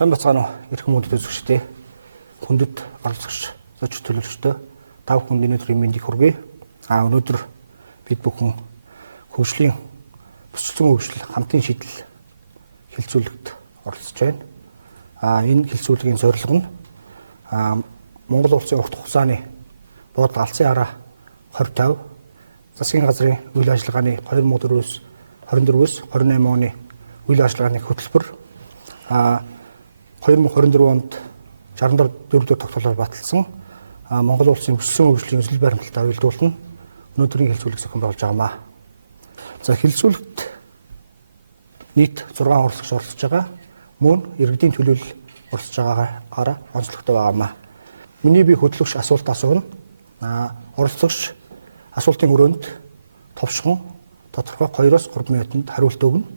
Сайн бацгаана уу? Эрхэм хүндэт үзэгчдээ. Хүндэт оролцогч, зоч төлөөлөгчдөө тав хүнд өнөөдрийн мэндийг хүргэе. Өнөөдөр бид бүхэн хөгжлийн бүсэлцэн хөгжил хамтын шийдэл хэлцүүлэгт оролцож байна. Энэ хэлцүүлгийн зорилго нь Монгол улсын урт хугацааны буудал алдсан хараа 2050 засгийн газрын үйл ажиллагааны 2024-өөс 28 оны үйл ажиллагааны хөтөлбөр 2024 онд 64 дэх тогтоолоор баталсан Монгол улсын бүсэлцэн хөгжлийн өсөлт баримталтай уялдуулна өнөөдрийн хэлцүүлэг зохион байгуулж байгаамаа. За хэлцүүлэгт нийт 6 оролцогч оролцож байгаа. Мөн иргэдийн төлөөлөл оролцож байгаагаараа онцлогтой байгаамаа. Миний би хөтлөгч асуулт асууна. Оролцогч асуултын өрөөнд товшхон тодорхой 2-3 минутанд хариулт өгнө.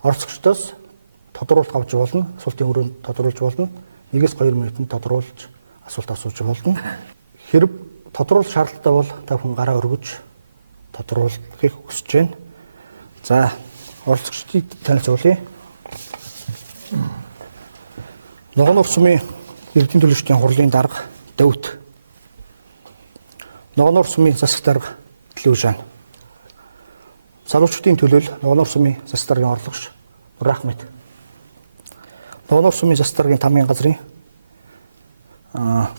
Оролцогчдоос тодруулалт авч болно. Асуултын өрөөнд тодруулж болно. 1-2 минутанд тодруулж асуулт асууж болно. Хэрэг тодруулах шаардлагатай бол та бүхэн гараа өргөж тодруулахыг хүсэж байна. За, оролцогчдыг танилцуулъя. Ногоон сумын иргэдийн төлөөлөгчдийн хурлын дарга Давид. Ногоон сумын засаг дарга Лүжан. Залуучдын төлөөлөл Ногоон сумын засаг даргын орлогч Ахмед. Ногоон сумын засаг даргын тамгын газрын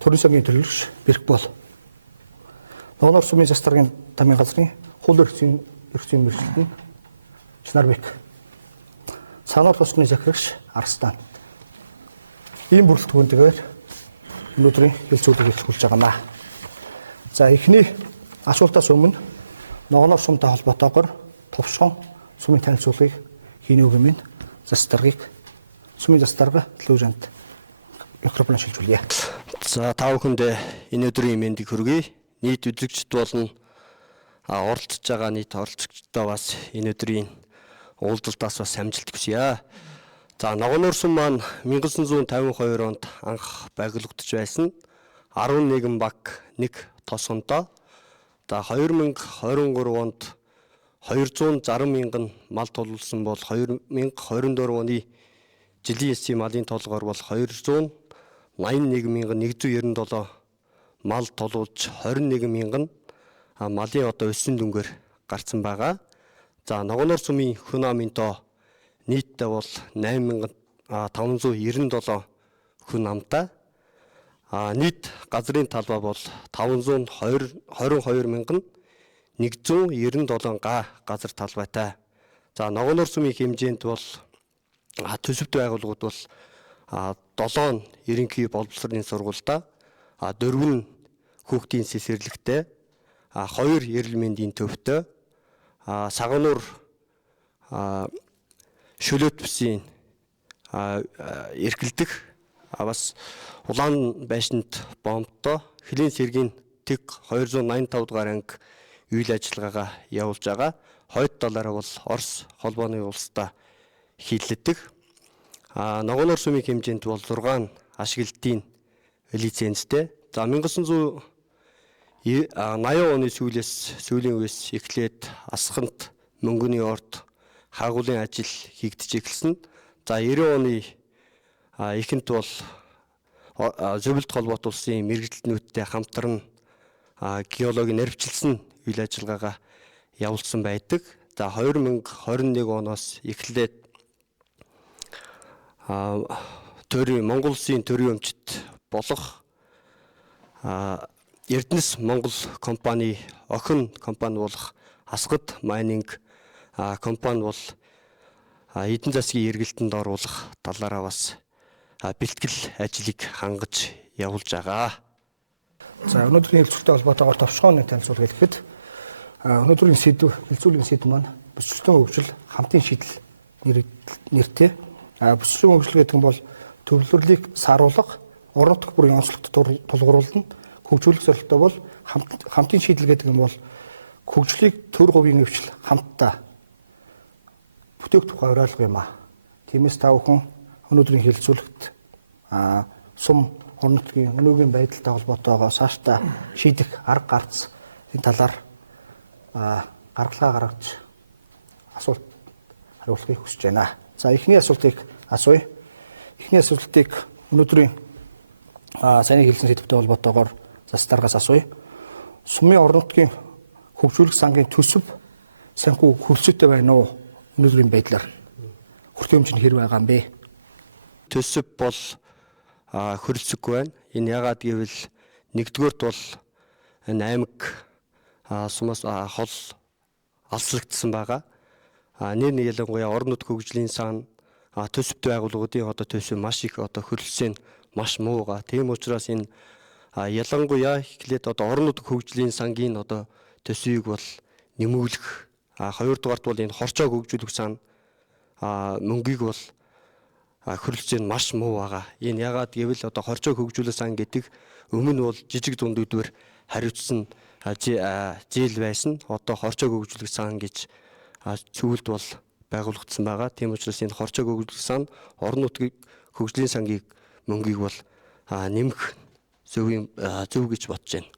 төрийн сангийн төлөөлөгч Бэрхбол. Ногоон сумын засаг даргын тамгын газрын хууль эрхцийн мэргэжилтэн Чанарбек. Санаар тосны захирагч Арстан. Ийм бүрэлдэхүүнтэйгээр өнөөдрийн хэлцүүлгийг эхлүүлж байгаамаа. За, эхний асуултаас өмнө Ногоон сумтай холбоотойгоор товшхон сумын танилцуулгыг хийний үг минь сумын засаг дарга Лүжант микрофон шилжүүлье. За, та бүхэнд энэ өдрийн мэндийг хүргэе. Нийт үзэгчд болон оролцож байгаа нийт оролцогчдоо бас энэ өдрийн уулзалтаас бас амжилт хүсье. За, Ногоон сум маань 1952 онд анх байгуулагдж байсан 11 баг 1 тосгонтой. За, 2023 онд 260 мянган мал тулсан бол 2024 оны жилийн эсийн малын толгоор бол 281,197 мал тулуулж 21 мянган малын одоо өссөн дүнгээр гарсан байгаа. За, Ногоон сумын хүн амын тоо нийтдээ бол 8597 хүн амтай. Нийт газрын талбай бол 522,197 га газар талбайтай. За, Ногоон сумын хэмжээнд бол төсөвт байгууллагууд бол 7 ерөнхий боловсролын сургуультай, 4 хүүхдийн цэцэрлэгтэй, 2 эрүүл мэндийн төвтэй, Сагануур шөлөөт бүсийн эрхэлдэх бас Улаан байшинт бомбтой Хилийн цэргийн тэг 285 дугаар анги үйл ажиллагаагаа явуулж байгаа. Хойд талаараа бол Орос холбооны улстай хилэлдэг. Ногоон сумын хэмжээнд бол 6 ашиглалтын лицензтэй. За, 1980 оны сүүлийн үеэс эхлээд асхант мөнгөний орд хаагуулын ажил хийгдэж эхэлсэн. За, 90 оны эхэнд бол зөвлөлт холбоот улсын мэргэжилтнүүдтэй хамтран геологийн нарвчилсан үйл ажиллагаагаа явуулсан байдаг. За, 2021 оноос эхлээд Монгол Улсын төрийн өмчт болох Эрдэнэс Монгол компани охин компани болох Асгад майнинг компани бол эдийн засгийн эргэлтэнд оруулах талаараа бас бэлтгэл ажлыг хангаж явуулж байгаа. За, өнөөдрийн хэлцүүлэгтэй холбоотойгоор товшхон танилцуулга хэлэхэд өнөөдрийн хэлцүүлгийн сэдэв маань бүсэлцэн хөгжил хамтын шийдэл нэртэй. Бүсэлцэн хөгжил гэдэг нь бол төвлөрлийг сааруулах, орон нутгийн бүрийн онцлогт тулгуурлана. Хөгжүүлэх зорилготой бол хамтын шийдэл гэдэг нь бол хөгжлийг төр говийн өвчл хамтдаа бүтээх тухай уриалга юм аа. Тиймээс та бүхэн өнөөдрийн хэлцүүлэгт сум орон нутгийн өнөөгийн байдалтай холбоотойгоо цаашдаа шийдэх арга гарц энэ талаар гаргалгаа гаргаж асуулт хариулахыг хүсэж байна. За, эхний асуултыг асууя. Эхний асуултыг өнөөдрийн сайн хэлсэн сэдвтэй холбоотойгоор застаргаас асууя. Сумын орон нутгийн хөгжүүлэх сангийн төсөв санхүү хөрсөтэй байна уу? Өнөөдрийн байдлаар хүртээ хэмжээ нь хэр байгаа юм бэ? Төсөв бол хөрөлцөггүй байна. Энэ яагаад гэвэл нэгдүгээрт бол энэ аймаг сумаас хол алслагдсан байгаа. Нэг ялангуяа орон нутгийн хөгжлийн сан төсөвт байгууллагуудын төсөв маш их хөрөлцөө нь маш муу байгаа. Тийм учраас энэ ялангуяа эхлээд орон нутгийн хөгжлийн сангийн төсвийг бол нэмүүлэх. Хоёрдугаарт бол энэ хорчоог хөгжүүлэх сан мөнгийг бол хөрөлцөө нь маш муу байгаа. Энэ яагаад гэвэл хорчоог хөгжүүлэх сан гэдэг өмнө бол жижиг дундуудаар хариуцсан зээл байсан. Хорчоог хөгжүүлэх сан гэж цүгэлд бол байгуулагдсан байгаа. Тийм учраас энэ хорчоог хөгжүүлэх сан орон нутгийн хөгжлийн сангийн мөнгийг бол нэмэх зөв гэж бодож байна.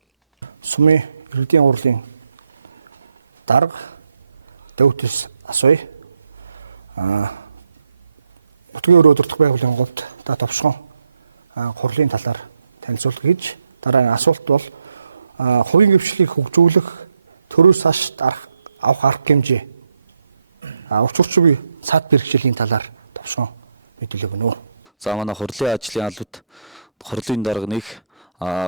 Сумын иргэдийн урлын дарга Дэвтс асууя. Нутгийн өрөө удирдах байгууллагын говьд товшхон хурлын талаар танилцуулах гэж дараагийн асуулт бол хувийн хвшлийг хөгжүүлэх төрөөс хаш авах арга хэмжээ учирчгүй цаад бэрхшээлийн талаар товшхон мэдээлэл өгнө үү? За манай хурлын ажлын албад хурлын дарга нэг,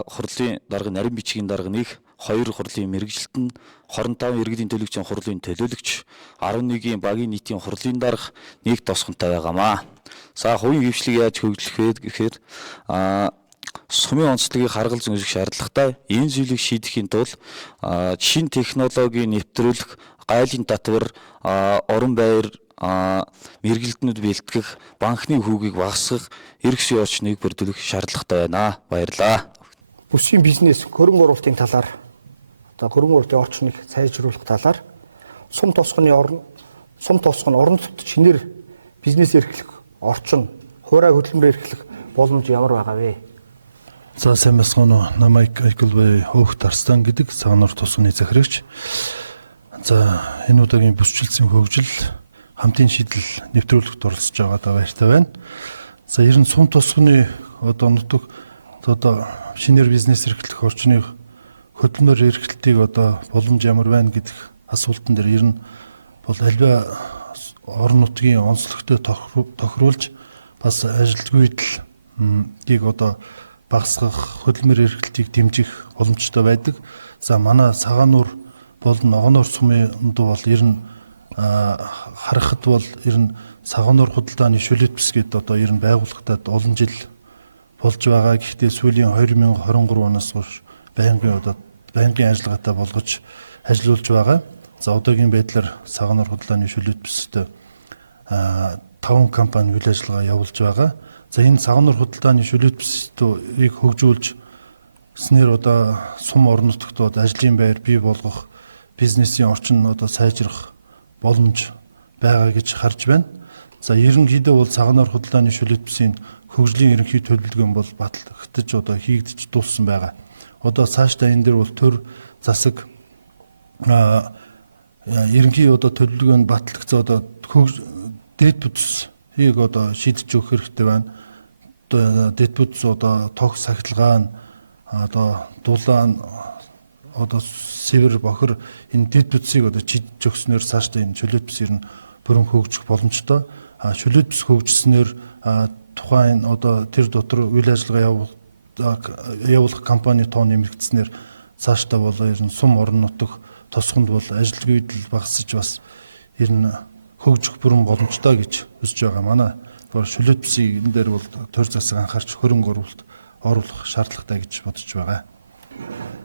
хурлын дарга нарийн бичгийн дарга нэг, 2 хурлын мэрэгжилтэн, 25 иргэдийн төлөөлөгчийн хурлын төлөөлөгч, 11-ийн багийн нийтийн хурлын дарга нэг тосгонтой байгаамаа. За хувийн хвшлийг яаж хөгжүүлэх вэ гэхээр сумын онцлогийг харгал зөнгөжих шаардлагатай энэ зүйлийг шийдэхийн тулд шинэ технологиг нэвтрүүлэх, гайлын татвар, орон байр, мэргэлтнүүд бэлтгэх, банкны хүүгийг багасгах, эрх зүйн орчныг бүрдүүлэх шаардлагатай байна. Баярлалаа. Бүсгийн бизнес хөрөнгө оруулалтын талаар хөрөнгө оруулалтын орчныг сайжруулах талаар сум тосгоны орон нутгад шинээр бизнес эрхлэх орчин, хуурай хөдөлмөр эрхлэх боломж ямар байгаа вэ? За сайн басгоно намайг Айкулбай Хөөхт Арстан гэдэг Цагаануур тусганы захирагч. За энэ удаагийн бүсчилсэн хөгжил хамтын шийдэл нэвтрүүлэхт оролцож байгаадаа баяртай байна. За ер нь сум тусганы нутаг шинээр бизнес эрхлэх орчны хөдөлмөр эрхлэлтийг боломж ямар байна гэдэг асуултан дээр ер нь бол альва орон нутгийн онцлогтой тохируулж бас ажилтгүйдлийг багасгах, хөдөлмөр эрхлэлтийг дэмжих боломжтой байдаг. За манай Цагаануур болон Ногооноор сумын бол ер нь харахад бол ер нь Цагаануур худалдааны шүлэт бүс гэдэг ер нь байгууллагатад олон жил болж байгаа. Гэхдээ сүүлийн 2023 оноос хойш байнгын ажиллагаатай болгож ажиллаулж байгаа. За одоогийн байдлаар Цагаануур худалдааны шүлэт бүстэй 5 компани үйл ажиллагаа явуулж байгаа. За энэ Цагаануур худалдааны шүлэт бүсийг хөгжүүлж снэр сум орон нутагт ажлын байр бий болгох, бизнесийн орчин сайжрах боломж байгаа гэж харж байна. За ерөнхийдөө бол Цагаануур худалдааны шүлэт бүсийн хөгжлийн ерөнхий төлөвлөгөө бол батлагдаж хийгдэж дууссан байгаа. Цаашдаа энэ дээр бол төр засаг ерөнхий төлөвлөгөө нь батлагдсан дэд бүтцийг шийдэж өгөх хэрэгтэй байна. Дэд бүтц тог сахилгаан дулаан сэвэр бохор энэ дэд бүтцийг шийдэж өгснөөр цаашдаа энэ шүлэт бүс ер нь бүрэн хөгжих боломжтой. Шүлэт бүс хөгжснөөр тухайн тэр дотор үйл ажиллагаа явуулах компани тоо нэмэгдснээр цаашдаа бол ер нь сум орон нутаг тосгонд бол ажилгүйдэл багасж бас ер нь хөгжих бүрэн боломжтой гэж үзэж байгаа. Манай шүлэт бүсийн энэ дээр бол төр засаг анхаарч хөрөнгө оруулах шаардлагатай гэж бодож байгаа.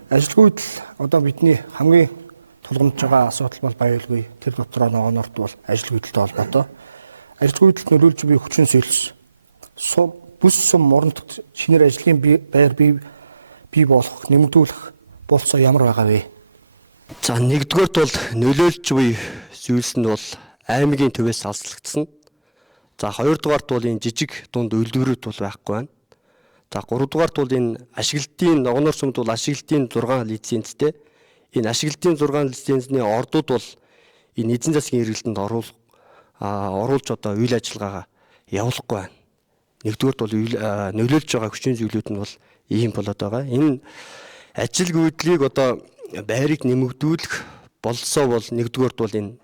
Ажилгүйдэл бидний хамгийн тулгамдж байгаа асуудал бол баялгүй. Тэр дотроо Ногоонорт бол ажилгүйдэлтэй холбоотой. Ажилгүйдэлд нөлөөлж буй хүчин зүйлс бүс сум орон нутагт шинээр ажлын байр бий болох, нэмэгдүүлэх болцоо ямар байгаа вэ? За нэгдүгээрт бол нөлөөлж буй зүйлс нь бол аймгийн төвөөс алслагдсан. За хоёрдугаарт бол энэ жижиг дунд үйлдвэрүүд бол байхгүй байна. За гуравдугаарт бол энэ ашиглалтын Ногоонор сумд бол ашиглалтын 6 лицензтэй. Энэ ашиглалтын 6 лицензний ордууд бол энэ эзэн засгийн эргэлтэнд оруулж үйл ажиллагаагаа явуулахгүй байна. нэгдүгээрт бол нөлөөлж байгаа хүчин зүйлүүд нь бол ийм болоод байгаа. Энэ ажил гүйдлийг одоо байрыг нэмэгдүүлэх болсоо бол нэгдүгээрт бол энэ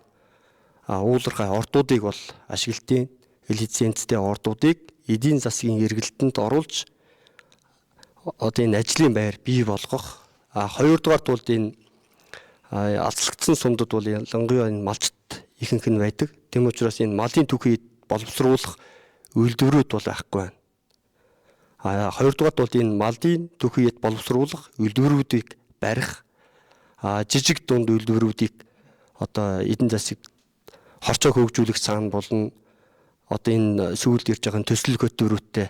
уулархай ордуудыг бол ашиглалтын лицензтэй ордуудыг эдийн засгийн эргэлтэнд оруулж одоо энэ ажлын байр бий болгох. Хоёрдугаарт бол энэ алслагдсан сумдад бол ялангуяа энэ малчт ихэнх нь байдаг. Тэм учраас энэ малын түүхийг боловсруулах үйлдвэрүүд бол байхгүй байна. Хоёрдугаарт бол энэ малын түүхийг боловсруулах үйлдвэрүүдийг барих жижиг дунд үйлдвэрүүдийг одоо эдийн засаг хорчоо хөгжүүлэх цаана болно. Одоо энэ сүүлд ирж байгаа төсөл хөтөлбөрүүттэй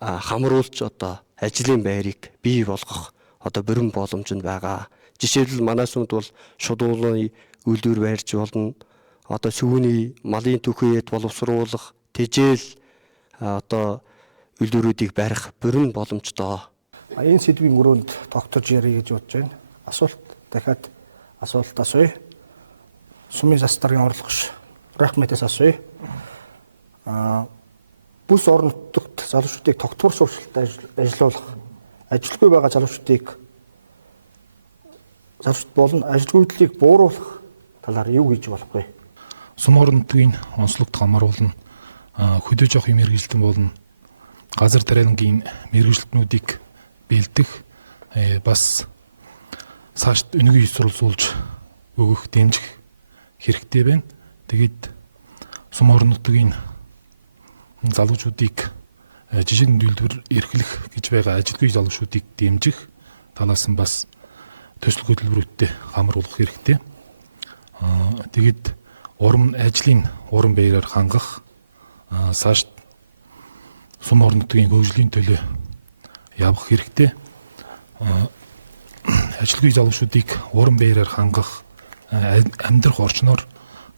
хамруулж одоо ажлын байрыг бий болгох одоо бүрэн боломж нь байгаа. Жишээлбэл манай сүмд бол шудуулын үйлдвэр байрч болно. Одоо сүүний малын түүхийд боловсруулах тэжээл одоо үйлдвэрүүдийг барих бүрэн боломжтой. Энэ сэдвийн өрөөнд тогтож ярих гэж бодож байна. Асуулт дахиад асуулт асууя. Сумын застаргийн орлогч Рахметээс асууя. Бүс орон нутагт залуучуудыг тогтвор сургалтад ажиллуулах ажилгүй байгаа залуучууд болон ажилгүйдлийг бууруулах талаар юу хийж болох вэ? Сум орон нутгийн онцлогт хамааруулна, хөдөөж авах мэргэжилтэн болно, газар тариалангийн мэргэжилтнүүдийг бэлдэх, бас цаашд өнөгийн сурвалжуулж өгөх, дэмжих хэрэгтэй байна. Тэгээд сум орон нутгийн залуучуудыг жижиг үйлдвэр эрхлэх гэж байгаа ажилгүй залуучуудыг дэмжих талаас нь бас төсөл хөтөлбөрүүдтэй хамруулах хэрэгтэй. Тэгээд ажлын уран баяраар хангах, цаашд сум орон нутгийн хөгжлийн төлөө явах хэрэгтэй. Ажилгүй залуучуудыг уран баяраар хангах, амьдрах орчноор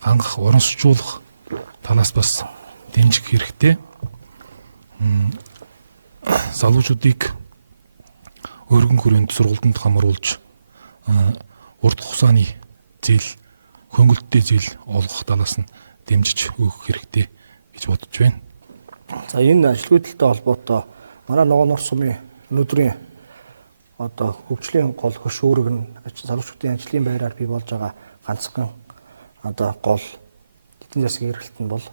хангах, урамшуулах талаас бас дэмжих хэрэгтэй. Залуучуудыг өргөн хүрээнд сургалтанд хамруулж урт хугацааны зээл, хөнгөлөлттэй зээл олгох талаас нь дэмжиж өгөх хэрэгтэй гэж бодож байна. За энэ ажилгүйдэлтэй холбоотой манай Ногоон Орос сумын өнөөдрийн одоо хөгжлийн гол хөшөөрөг нь залуучуудын ажлын байраар бий болж байгаа ганцхан одоо гол эдийн засгийн эргэлт нь бол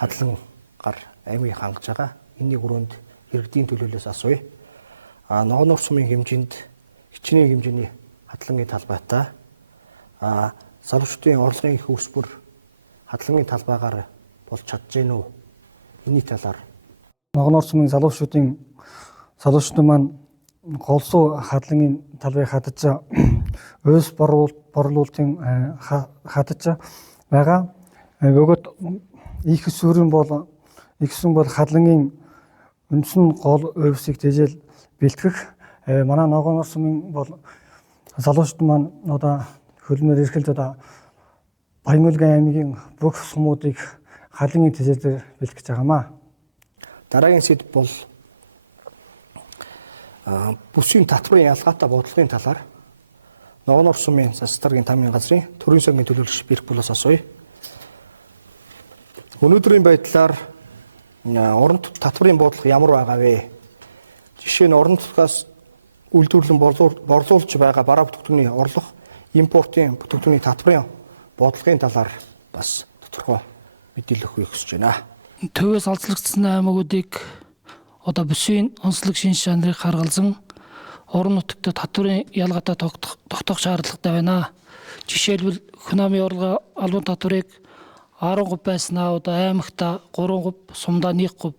хадлан гар аймгийг хангаж байгаа. Энэний хүрээнд иргэдийн төлөөлөөс асууя. Ногоон Орос сумын хэмжээнд хичнээн хэмжээний хадлагын талбайтай залуучуудын орлогын их өсвөр хадлагын талбайгаар болж чадж гэнэ үү? Энэний талаар Ногоон Орос сумын залуучууд маань голсуу хадлагын талбайг хадаж өөс борлуулалтын хадаж байгаа. Нөгөөд их өсвөрийн бол хадлагын үндсэн гол өвсийг тэжээл бэлтгэх. Манай Ногоон Орос сумын бол залуучууд маань одоо хөлмөр эрхэлж одоо Баянгалгийн аймгийн бүх сумуудыг хадлагын тэжээлээр бэлтгэж байгаамаа. Дараагийн сэдв бол бүсийн татврын ялгаатай бодлогын талаар Ногоон Орос сумын застаргийн тамийн газрын төрийн сангийн төлөөлөгч Биркбулаас асууя. Өнөөдрийн байдлаар орон нутгийн татврын бодлого ямар байгаа вэ? Жишээ нь орон нутгаас үйлдвэрлэн борлуулж байгаа бараа бүтээгдэхүүний орлого, импортын бүтээгдэхүүний татврын бодлогын талаар бас тодорхой мэдээлэл өгөхийг хүсэж байна. Төвөөс олзлогдсон аймагуудыг одоо бүсийн онцлог шинж чанарыг харгалзан орон нутагт татврын ялгаатай тогтоох шаардлагатай байна. Жишээлбэл Хунамын орлогын албан татврыг 10% байснаа одоо аймагта 3%, сумдаа 1%,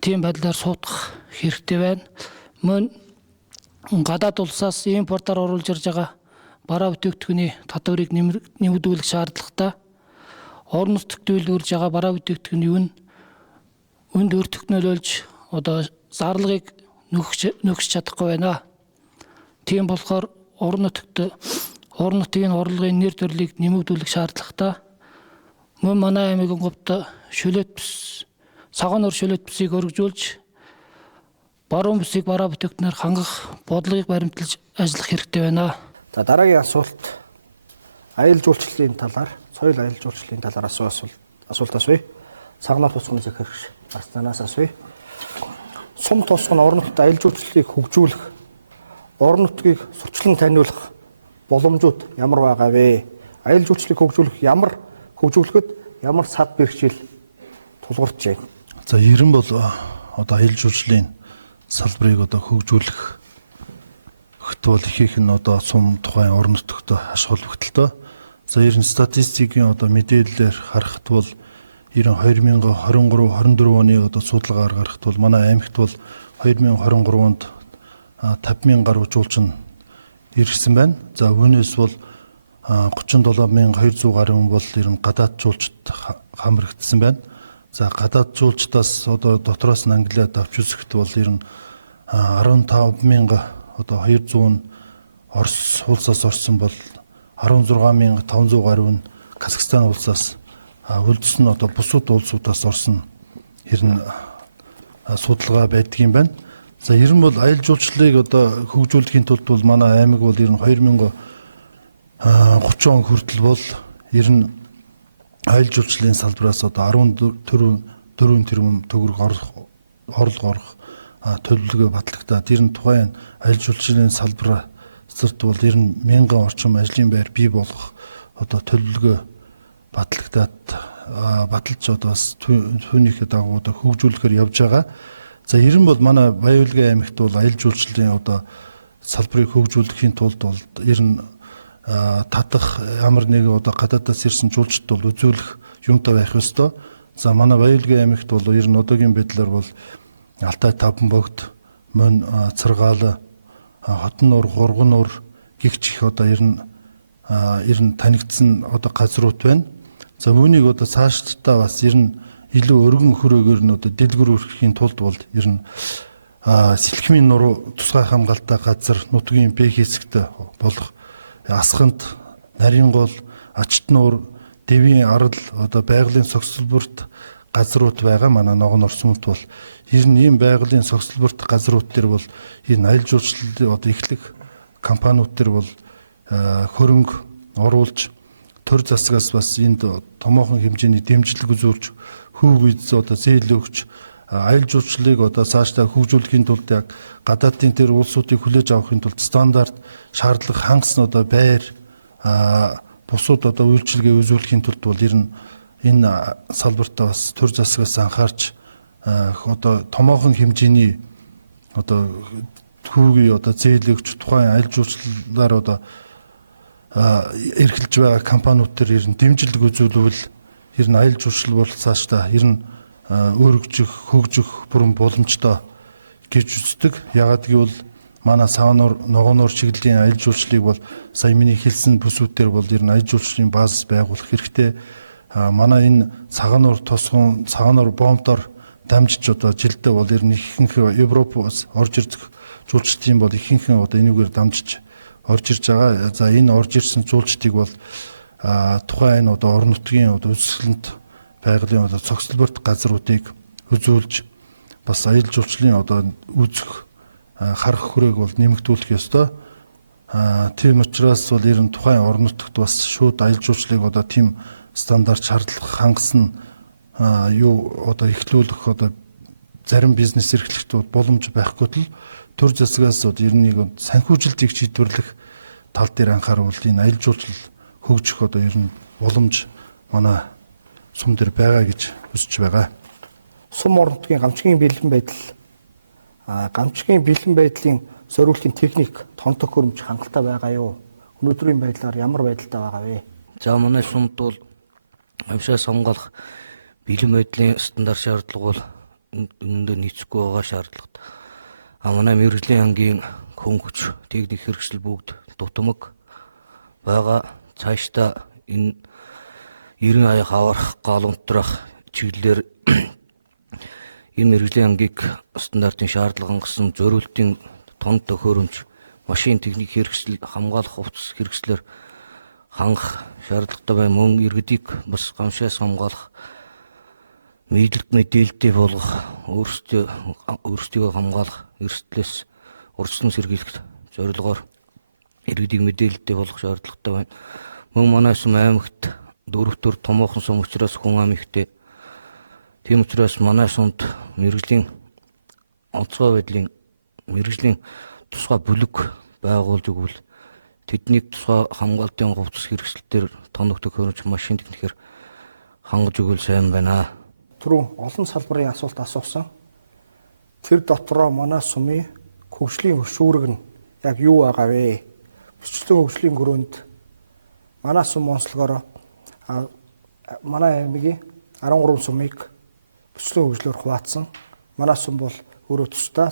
тийм байдлаар суудах хэрэгтэй байна. Мөн гадаад улсаас импортоор оруулж ирж байгаа бараа бүтээгдэхүүний татврыг нэмэгдүүлэх шаардлагатай. Орон нутагт үйлдвэрлэж байгаа бараа бүтээгдэхүүний үнд өр технологиж одоо зарлагыг нөхөж чадахгүй байна. Тийм болохоор орон нутгийн орлогын нэр төрлийг нэмэгдүүлэх шаардлагатай. Мөн манай аймгийн говьд саган ор шөлөөт бүсийг өргөжүүлж баруун бүсийг бараа бүтээгдэхүүнээр хангах бодлогыг баримтлаж ажиллах хэрэгтэй байна. За дараагийн асуулт аялал жуулчлалын талаар, соёл аялал жуулчлалын талаар асуулт асууя. цагнаар тусганы захирагч бас танаас асууя. Сум тусганы орон нутгад аялал жуулчлалыг хөгжүүлэх, орон нутгийг сурчлан таниулах боломжууд ямар байгаа вэ? Аялал жуулчлалыг хөгжүүлэхэд ямар сад бэрхшээл тулгарч байна? За ер нь бол одоо аялал жуулчлалын салбарыг одоо хөгжүүлэх бол ихэнх нь одоо сум тухайн орон нутагт аш холбогдолтой. За ер нь статистикийн одоо мэдээллээр харахад бол ер нь 2023-24 оны одоо судалгаар гарахад бол манай аймагт бол 2023 онд 50,000 гаруй жуулчин ирсэн байна. За үүнээс бол 37,200 гаруй бол ер нь гадаад жуулчд хамрагдсан байна. За гадаад жуулчдаас одоо дотроос нь англиад авч үзэхэд бол ер нь 15,000 одоо 200 нь Орос улсаас орсон бол 16,500 гаруй нь Казахстан улсаас үлдс нь одоо бусад улсуудаас орсон ер нь судалгаа байдаг юм байна. За ер нь бол аялал жуулчлалыг одоо хөгжүүлэхийн тулд бол манай аймаг бол ер нь 2030 он хүртэл бол ер нь аялал жуулчлалын салбараас одоо 14 тэрбум төгрөг орлого орох төлөвлөгөө батлагдаад ер нь тухайн аялал жуулчлалын салбарт бол ер нь 1000 орчим ажлын байр бий болгох одоо төлөвлөгөө баталж одоо бас түүнийхээ дагуу одоо хөгжүүлэхээр явж байгаа. За ер нь бол манай Баян-Улгийн аймагт бол аялал жуулчлалын одоо салбарыг хөгжүүлэхийн тулд бол ер нь татах ямар нэг одоо гадаадаас ирсэн жуулчд бол үзүүлэх юмтай байх ёстой. За манай Баян-Улгийн аймагт бол ер нь одоогийн байдлаар бол Алтай Таван богд, Мөн Царгаал, Хотон нуур, Гурган нуур гихч их одоо ер нь танигдсан одоо газрууд байна. За үүнийг одоо цаашдаа бас ер нь илүү өргөн хүрээгээр нь одоо дэлгэрүүлэхийн тулд бол ер нь сэлхмийн нуруу тусгай хамгаалалттай газар нутгийн Б хэсэгт болох Асханд, Нарингол, Ачт нуур, Дэвийн арал одоо байгалийн согсолборт газрууд байгаа. Манай Ногоон Орсмонт бол ер нь ийм байгалийн согсолборт газрууд төр бол энэ аялал жуулчлалын одоо эхлэх компаниуд төр бол хөрөнгө оруулж төр засгаас бас энд томоохон хэмжээний дэмжлэг үзүүлж хүүг үйдс одоо зээл өгч аялал жуулчлалыг одоо цаашдаа хөгжүүлэхийн тулд яг гадаадын тэр улсуудыг хүлээж авахын тулд стандарт шаардлага хангас нь одоо байр бусууд одоо үйлчилгээ үзүүлэхийн тулд бол ер нь энэ салбартаа бас төр засгаас анхаарч одоо томоохон хэмжээний одоо хүүгийн одоо зээл өгч тухайн аялал жуулчлалаар одоо эрхэлж байгаа компаниуд төр ер нь дэмжлэг үзүүлвэл ер нь аялал жуулчлал бол цаашдаа ер нь өргөжих, хөгжих бүрэн боломжтой гэж үздэг. Ягаад гэвэл манай Саануур, Ногоонуур чиглэлийн аялал жуулчлалыг бол сая миний хэлсэн бүсүүдээр бол ер нь аялал жуулчлалын бааз байгуулах хэрэгтэй. Манай энэ Цагаануур тосгон, Цагаануур бомбдоор дамжиж одоо жилдээ бол ер нь ихэнх Европоос орж ирдэг жуулчдын бол ихэнх одоо энүүгээр дамжиж орж ирж байгаа. За энэ орж ирсэн жуулчдыг бол тухайн энэ одоо орон нутгийн одоо өсөлтөнд байгалийн одоо цогцлборт газруудыг үзүүлж бас аялал жуулчлалын одоо үүсэх харах хүрээг бол нэмэгдүүлэх ёстой. Тийм учраас бол ер нь тухайн орон нутагт бас шууд аялал жуулчлалыг одоо тийм стандарт шаардлага хангасан одоо эхлүүлэх одоо зарим бизнес эрхлэгчдүүд боломж байхгүй тул төр засгаас ер нь нэг санхүүжилтийг шийдвэрлэх тал дээр анхааруул энэ аялал жуулчлал хөгжих одоо ер нь боломж манай сум дээр байгаа гэж үзэж байгаа. Сум орон нутгийн гамчгийн бэлэн байдлын зориултын техник тон төхөөрөмж хангалттай байгаа юу? Өнөөдрийн байдлаар ямар байдалтай байгаа вэ? За манай сумд бол амшаас хамгаалах бэлэн байдлын стандарт шаардлага бол өнөөдөр нийцэхгүй байгаа шаардлагат. Манай мэрэгжлийн ангийн хүн хүч техник хэрэгсэл бүгд дутмаг байгаа. Цаашдаа энэ 90 аяг аварах гал унтрах чиглэлээр энэ мэрэгжлийн ангийг стандартын шаардлага хангасан зориултын тон төхөөрөмж машин техник хэрэгсэл хамгаалах хувцас хэрэгслэр хангах шаардлагатай бай мөн иргэдийг бас гамшаас хамгаалах мэдээлэлтэй болгох өөрсдийгөө хамгаалах эрсдлээс урьдчилан сэргийлэх зорилгоор иргэдийг мэдээлэлтэй болгох шаардлагатай байна. Мөн манай сум аймагт 4 төр томоохон сум учраас хүн ам ихтэй Тийм учраас манай сумд мэрэгжлийн онцгой байдлын мэрэгжлийн тусгай бүлэг байгуулж өгвөл тэднийг тусгай хамгаалтын говьцос хэрэгслэлээр тоног төхөөрөмж машин техникээр хангаж өгвөл сайн байна. Түрүү олон салбарын асуулт асуусан. Тэр дотроо манай сумын хөгжлийн хөшүүрэг нь яг юу байгаа вэ? Бичлэн хөгжлийн гөрөөнд манай сум онцлогоор манай аймгийн 13 сумыг бичлэн хөгжлөөр хуваацсан. Манай сум бол өөрөө тусдаа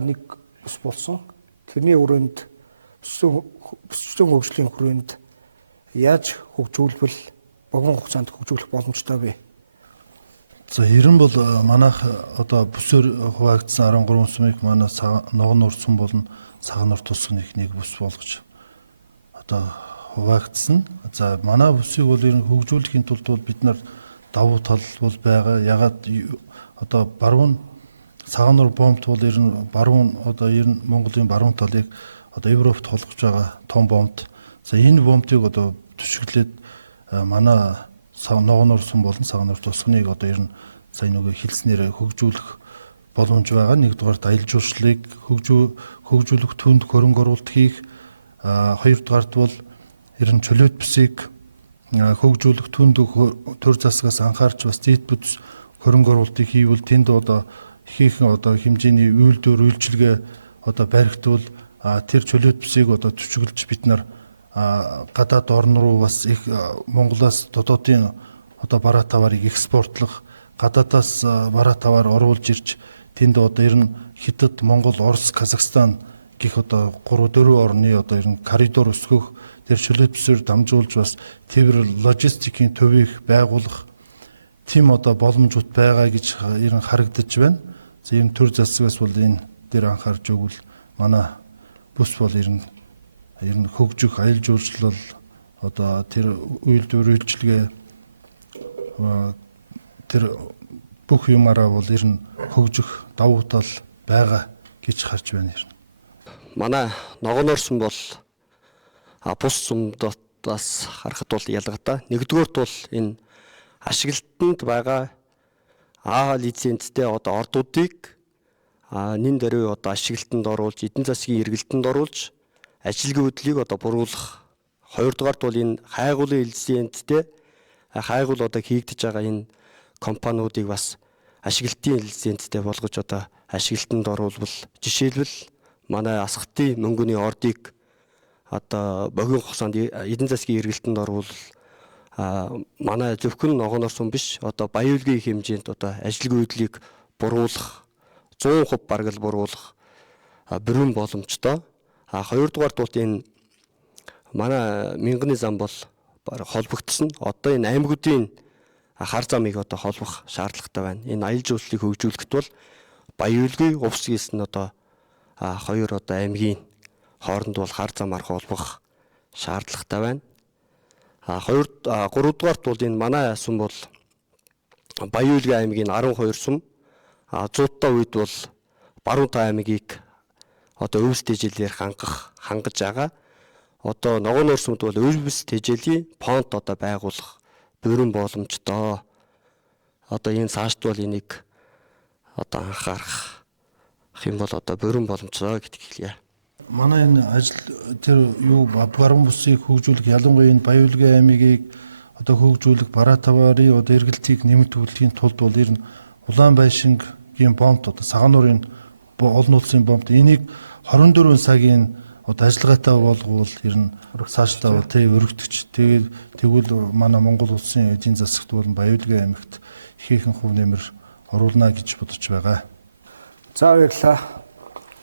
нэг ус болсон. Тэрний өрөөнд бичлэн хөгжлийн хүрээнд яаж хөгжүүлбэл богино хугацаанд хөгжүүлэх боломжтой вэ? За ерөн бол манайх одоо бүсээр хуваагдсан 13 сумыг манай Ногонор сум болон Саганор тусгын нэг бүс болгож одоо хуваагдсан. За манай бүсийг бол ер нь хөгжүүлэхийн тулд бол бид нар давуу тал бол байгаа. Ягаад одоо баруун Саганор бомбт бол ер нь баруун одоо ер нь Монголын баруун талыг одоо Европт холбож байгаа том бомбт. За энэ бомбтыг одоо төшөглөөд манай Ногонор сум болон Саганор тусгыныг одоо ер нь сая нөгөө хэлснээр хөгжүүлэх боломж байгаа. Нэгдүгээр аялал жуулчлалыг хөгжүүлэх түнд хөрөнгө оруулалт хийх. Хоёрдугаард бол ер нь чөлөөт бүсийг хөгжүүлэх түнд төр засгаас анхаарч бас зэт бүс хөрөнгө оруулалтыг хийвэл тэнд одоо ихээхэн одоо хэмжээний үйлдвэр үйлчилгээ одоо баригдвал тэр чөлөөт бүсийг одоо төчөглөж бид нар гадаад орн руу бас их Монголоос дотоодын одоо бараа таварыг экспортлох, гадаадаас бараа тавар оруулж ирж тэнд одоо ер нь Хятад, Монгол, Орос, Казахстан гэх одоо 3-4 орны одоо ер нь коридор өсгөх, тэр чөлөөт бүсээр дамжуулж бас тэр логистикийн төвийг байгуулах тийм одоо боломжууд байгаа гэж ер нь харагдаж байна. За энэ төр засгаас бол энэ дээр анхаарч өгвөл манай бүс бол ер нь хөгжих, аялал жуулчлал одоо тэр үйлдвэр үйлчилгээ тэр бүх юмараа бол ер нь хөгжих давуу тал байгаа гэж харж байна ер нь. Манай Ногонор сум бол бус сумдаас харахад бол ялгаатай. Нэгдүгээрт бол энэ ашиглалтанд байгаа лицензтэй одоо ордуудыг нэн дөрөв одоо ашиглалтанд оруулж, эдийн засгийн эргэлтэнд оруулж, ажилгүйн хөдлөлийг одоо буруулах. Хоёрдугаарт бол энэ хайгуулын лицензтэй хайгуул одоо хийгдэж байгаа энэ компаниудыг бас ашиглалтын лицензтэй болгож одоо ашиглалтанд оруулбал, жишээлбэл манай асхтын мөнгөний ордыг одоо богино хугацаанд эдийн засгийн эргэлтэнд оруулбал манай зөвхөн Ногонор сум биш одоо Баян-Улгийн хэмжээнд одоо ажилгүйн хөдлөлийг буруулах 100% бараг л буруулах бүрэн боломжтой. Хоёрдугаарт бол энэ манай Мянганы зам бол холбогдсон. Одоо энэ аймагуудын хар замыг одоо холбох шаардлагатай байна. Энэ аялал жуулчлалыг хөгжүүлэхэд бол Баян-Улгийн Увсгийс нь одоо хоёр одоо аймгийн хооронд бол хар замаар холбох шаардлагатай байна. Гуравдугаарт бол энэ манай сум бол Баян-Улгийн аймгийн 12 сум. Зууттай үед бол Баруунтай аймгийг одоо өвс тэжээлээр хангаж байгаа. Одоо Ногонор сумд бол өвс тэжээлийн понт одоо байгуулах бүрэн боломжтой. Одоо энэ цаашд бол энийг одоо анхаарах юм бол одоо бүрэн боломжтой гэдгийг хэлье. Манай энэ ажил тэр юу баруун бүсийг хөгжүүлэх, ялангуяа энэ Баян-Улгийн аймгийг одоо хөгжүүлэх, бараа таварын одоо эргэлтийг нэмэгдүүлэхийн тулд бол ер нь Улаанбайшингийн бомб одоо Саганорын олон улсын бомб энийг 24 цагийн одоо ажиллагаатай болгоул ер нь цаашдаа өргөдөгч. Тэгвэл манай Монгол улсын эдийн засагт болон Баян-Улгийн аймагт ихээхэн хувь нэмэр оруулна гэж бодож байгаа. За баярлалаа.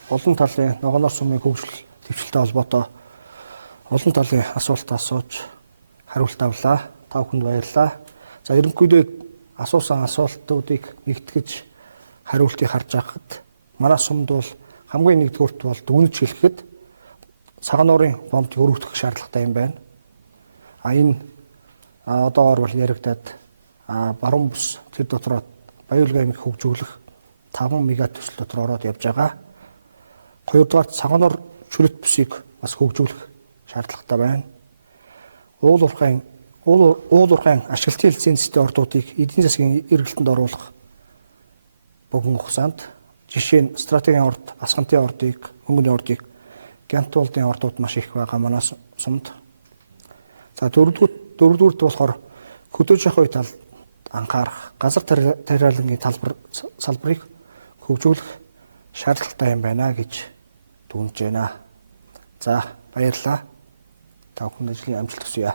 Олон талын Ногонор сумын хөгжил төвчлөлтэй холбоотой олон талын асуулт асууж хариулт авлаа. Та бүхэнд баярлалаа. За ерөнхийдөө асуусан асуултуудыг нэгтгэж хариултыг харж байхад манай сумд бол хамгийн нэгдүгüүрт бол дүгнэж хэлэхэд Саганорын бомбыг өргөх шаардлагатай юм байна. Энэ одоогоор бол яригадад баруун бүс тэр дотроо Баян-Улгийн аймаг хөгжүүлэх 5 мега төсөл дотор ороод явж байгаа. Хоёрдугаар Саганор чөлөөт бүсийг бас хөгжүүлэх шаардлагатай байна. Уул уулуурхайн ашиглалтын лицензтэй ордуудыг эдийн засгийн эргэлтэнд оруулах богино хугацаанд жишээ нь стратегийн орд, асхантын ордыг, хөнгөний ордыг гянтуулдын ордууд маш их байгаа манаас сумд. За дөрөвдүгürt болохоор хөдөөж явах үе талд анхаарах, газар тариалангийн салбарыг хөгжүүлэх шаардлагатай юм байна гэж дүгнэж байна. За баярлалаа. Та бүхэн ажлын амжилт хүсье.